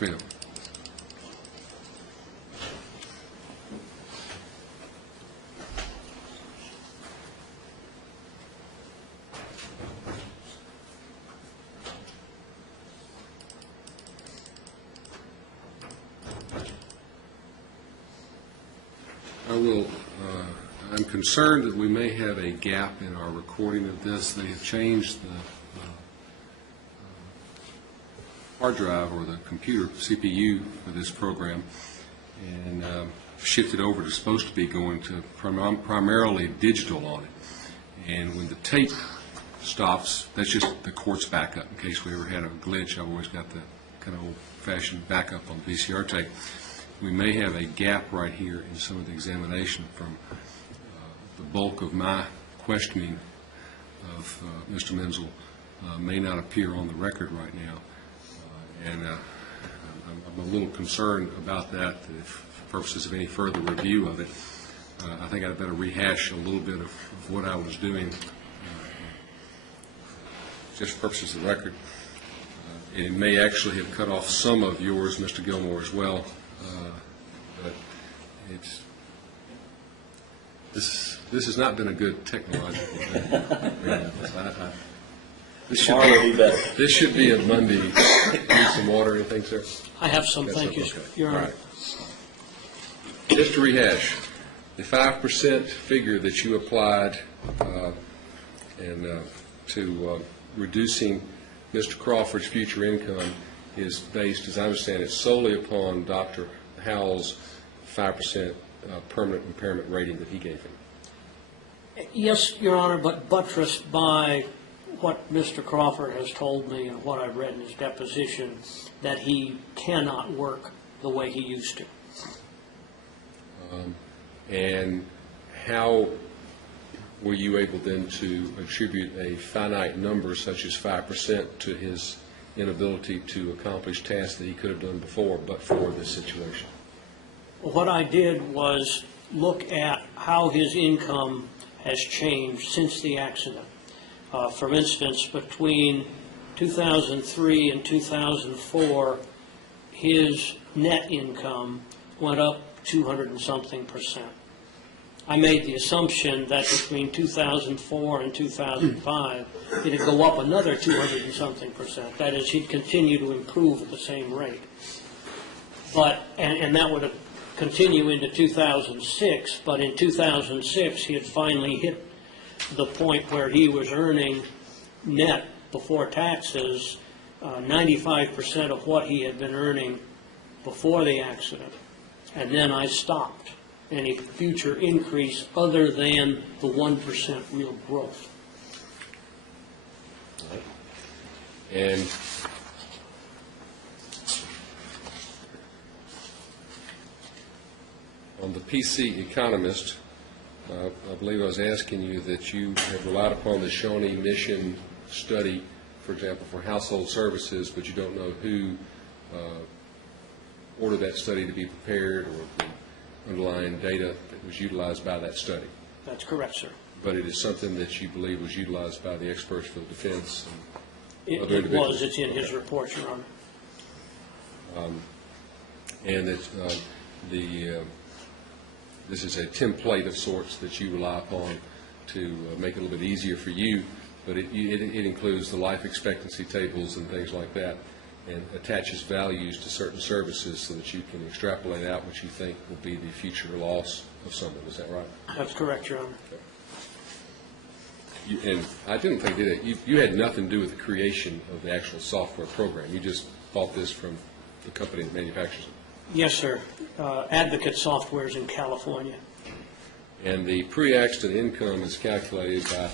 ma'am. I'm concerned that we may have a gap in our recording of this. They have changed the hard drive or the computer CPU for this program and shifted over to supposed to be going to primarily digital on it. And when the tape stops, that's just the court's backup. In case we ever had a glitch, I've always got the kind of old-fashioned backup on VCR tape. We may have a gap right here in some of the examination from the bulk of my questioning of Mr. Menzel may not appear on the record right now. And I'm a little concerned about that. If for purposes of any further review of it, I think I'd better rehash a little bit of what I was doing just for purposes of the record. And it may actually have cut off some of yours, Mr. Gilmore, as well. But this has not been a good technological thing. This should be a Monday. Need some water or anything, sir? I have some, thank you, okay. Your Honor. All right. Just to rehash, the 5% figure that you applied to reducing Mr. Crawford's future income is based, as I understand it, solely upon Dr. Howell's 5% permanent impairment rating that he gave him. Yes, Your Honor, but buttressed by what Mr. Crawford has told me and what I've read in his deposition, that he cannot work the way he used to. And how were you able then to attribute a finite number such as 5% to his inability to accomplish tasks that he could have done before but for this situation? What I did was look at how his income has changed since the accident. For instance, between 2003 and 2004, his net income went up 200 and something percent. I made the assumption that between 2004 and 2005, it'd go up another 200 and something percent. That is, he'd continue to improve at the same rate. But, and that would continue into 2006, but in 2006, he had finally hit the point where he was earning net before taxes 95% of what he had been earning before the accident. And then I stopped any future increase other than the 1% real growth. And on the PC Economist, I believe I was asking you that you have relied upon the Shawnee Mission study, for example, for household services, but you don't know who ordered that study to be prepared or the underlying data that was utilized by that study. That's correct, sir. But it is something that you believe was utilized by the experts for the defense? It was. It's in his report, Your Honor. And that this is a template of sorts that you rely upon to make it a little bit easier for you, but it includes the life expectancy tables and things like that, and attaches values to certain services so that you can extrapolate out what you think will be the future loss of someone. Is that right? That's correct, Your Honor. Okay. And I didn't think that you had nothing to do with the creation of the actual software program. You just bought this from the company that manufactures it. Yes, sir. Advocate Software's in California. And the pre-accident income is calculated by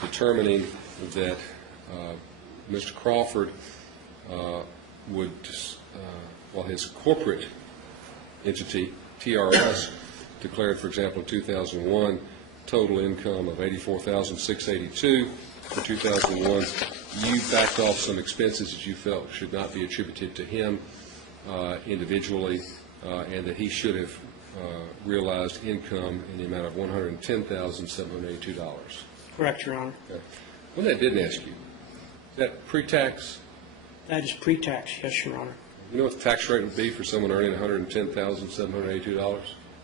determining that Mr. Crawford would, while his corporate entity, TRS, declared, for example, in 2001, total income of $84,682 for 2001, you backed off some expenses that you felt should not be attributed to him individually, and that he should have realized income in the amount of $110,782. Correct, Your Honor. Okay. One thing I didn't ask you, is that pre-tax? That is pre-tax, yes, Your Honor. You know what the tax rate would be for someone earning $110,782?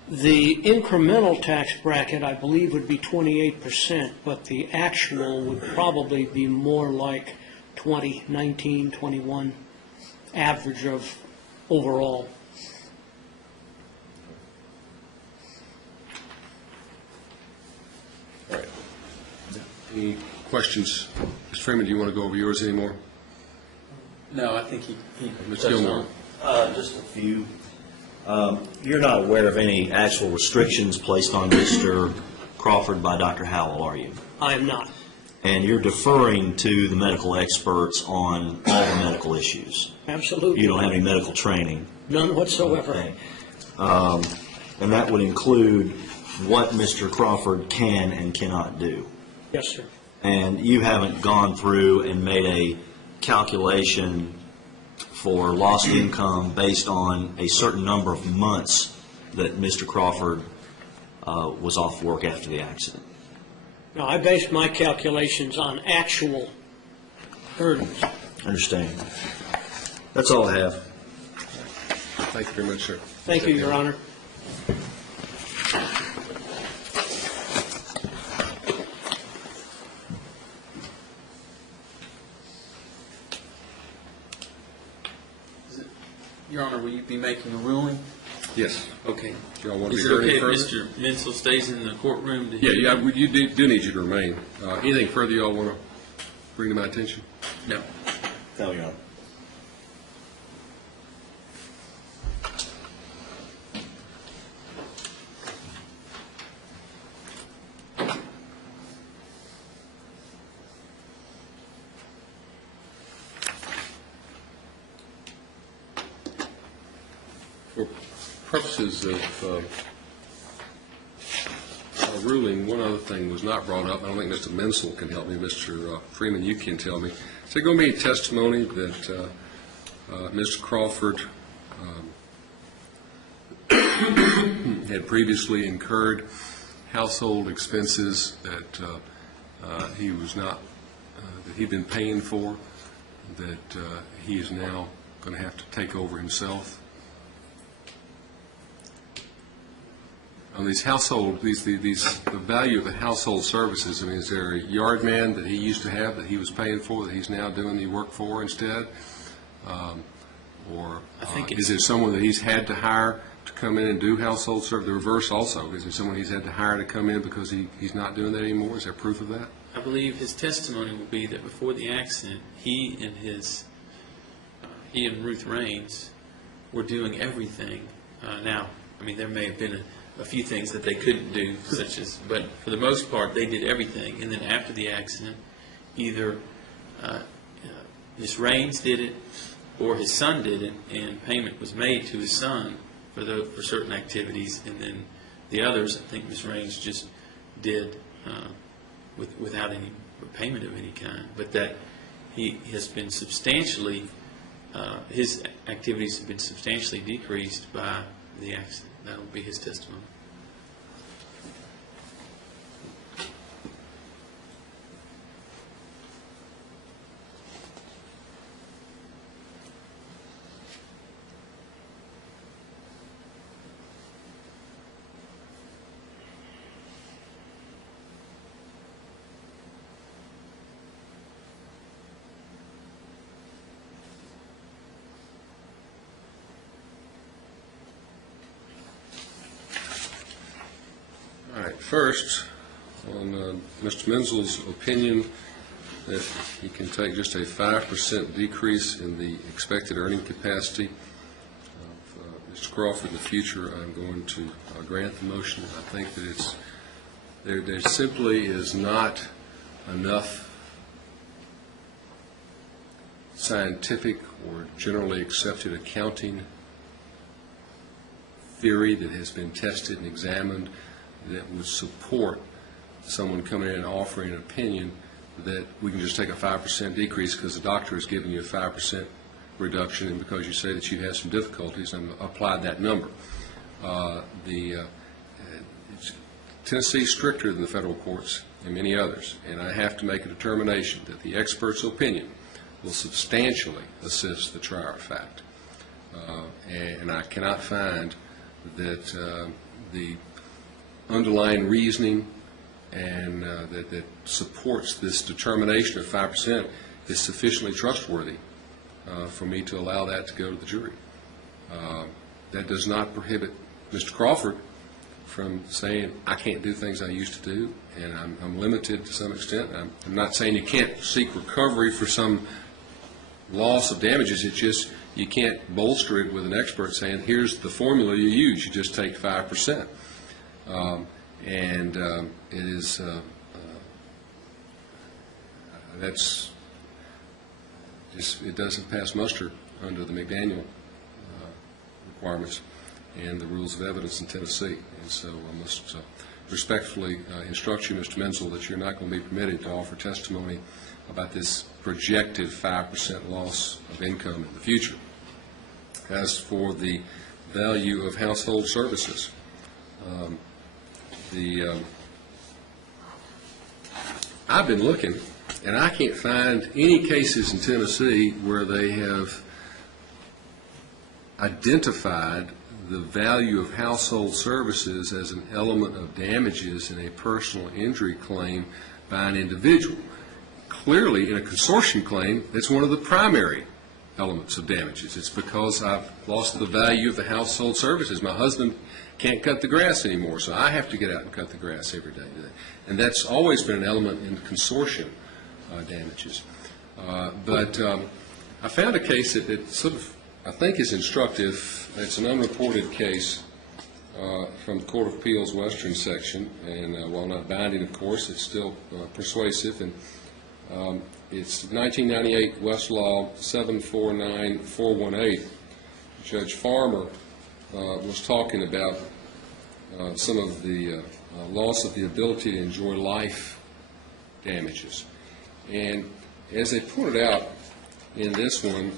The incremental tax bracket, I believe, would be 28%, but the actual would probably be more like 20, 19, 21, average of overall. All right. Any questions? Mr. Freeman, do you want to go over yours anymore? No, I think he Ms. touched Gilmore. on just a few. You're not aware of any actual restrictions placed on Mr. Crawford by Dr. Howell, are you? I am not. And you're deferring to the medical experts on all the medical issues. Absolutely. You don't have any medical training. None whatsoever. Okay. And that would include what Mr. Crawford can and cannot do. Yes, sir. And you haven't gone through and made a calculation for lost income based on a certain number of months that Mr. Crawford was off work after the accident. No, I based my calculations on actual earnings. Understand. That's all I have. Thank you very much, sir. Thank you, Your Honor. Your Honor, will you be making a ruling? Yes. Okay. Do y'all want to Is be it heard okay any if further? Mr. Menzel stays in the courtroom? To Yeah, you do need you to remain. Anything further y'all want to bring to my attention? No. No, Your Honor. For purposes of ruling, one other thing was not brought up. I don't think Mr. Menzel can help me. Mr. Freeman, you can tell me. Is there going to be any testimony that Mr. Crawford had previously incurred household expenses that he was not, that he'd been paying for, that he is now going to have to take over himself? On these household, the value of the household services, I mean, is there a yard man that he used to have that he was paying for that he's now doing the work for instead? Or is there someone that he's had to hire to come in and do household service? The reverse also, is there someone he's had to hire to come in because he's not doing that anymore? Is there proof of that? I believe his testimony will be that before the accident, he and Ruth Raines were doing everything. Now, I mean, there may have been a few things that they couldn't do, but for the most part, they did everything. And then after the accident, either Ms. Raines did it or his son did it, and payment was made to his son for certain activities, and then the others, I think Ms. Raines just did without any payment of any kind. But that he has been substantially, his activities have been substantially decreased by the accident. That will be his testimony. All right, first, on Mr. Menzel's opinion that he can take just a 5% decrease in the expected earning capacity of Mr. Crawford in the future, I'm going to grant the motion. I think that there simply is not enough scientific or generally accepted accounting theory that has been tested and examined that would support someone coming in and offering an opinion that we can just take a 5% decrease because the doctor has given you a 5% reduction, and because you say that you have some difficulties, and applied that number. Tennessee is stricter than the federal courts and many others, and I have to make a determination that the expert's opinion will substantially assist the trier of fact. And I cannot find that the underlying reasoning and that supports this determination of 5% is sufficiently trustworthy for me to allow that to go to the jury. That does not prohibit Mr. Crawford from saying, I can't do things I used to do, and I'm limited to some extent. I'm not saying you can't seek recovery for some loss of damages. It's just you can't bolster it with an expert saying, here's the formula you use. You just take 5%. And it is, that's just, it doesn't pass muster under the McDaniel requirements and the rules of evidence in Tennessee. And so I must respectfully instruct you, Mr. Menzel, that you're not going to be permitted to offer testimony about this projected 5% loss of income in the future. As for the value of household services, I've been looking, and I can't find any cases in Tennessee where they have identified the value of household services as an element of damages in a personal injury claim by an individual. Clearly, in a consortium claim, it's one of the primary elements of damages. It's because I've lost the value of the household services. My husband can't cut the grass anymore, so I have to get out and cut the grass every day. And that's always been an element in consortium damages. But I found a case that sort of, I think, is instructive. It's an unreported case from the Court of Appeals Western Section, and while not binding, of course, it's still persuasive. And it's 1998 Westlaw 749418. Judge Farmer was talking about some of the loss of the ability to enjoy life damages. And as they pointed out in this one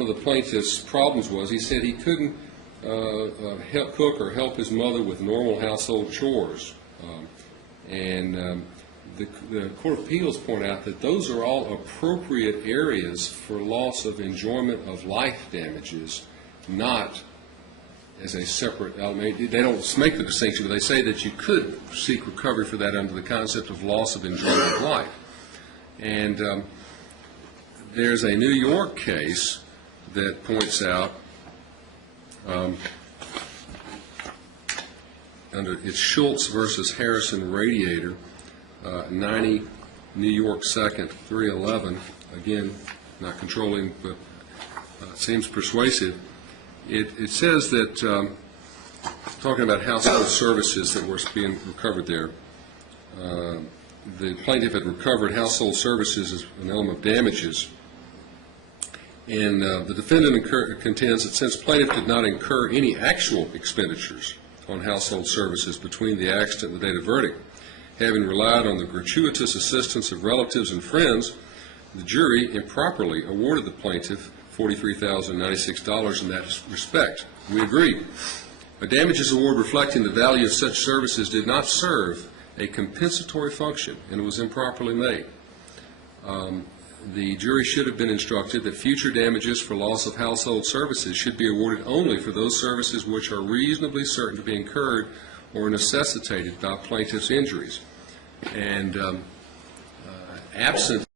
of the plaintiff's problems was he said he couldn't help cook or help his mother with normal household chores. The Court of Appeals point out that those are all appropriate areas for loss of enjoyment of life damages, not as a separate element. They don't make the distinction, but they say that you could seek recovery for that under the concept of loss of enjoyment of life. And there's a New York case that points out it's Schultz versus Harrison Radiator, 90 New York 2nd, 311. Again, not controlling, but it seems persuasive. It says that, talking about household services that were being recovered there, the plaintiff had recovered household services as an element of damages. And the defendant contends that since plaintiff did not incur any actual expenditures on household services between the accident and the date of verdict, having relied on the gratuitous assistance of relatives and friends, the jury improperly awarded the plaintiff $43,096 in that respect. We agree. A damages award reflecting the value of such services did not serve a compensatory function, and it was improperly made. The jury should have been instructed that future damages for loss of household services should be awarded only for those services which are reasonably certain to be incurred or necessitated by plaintiff's injuries. And absent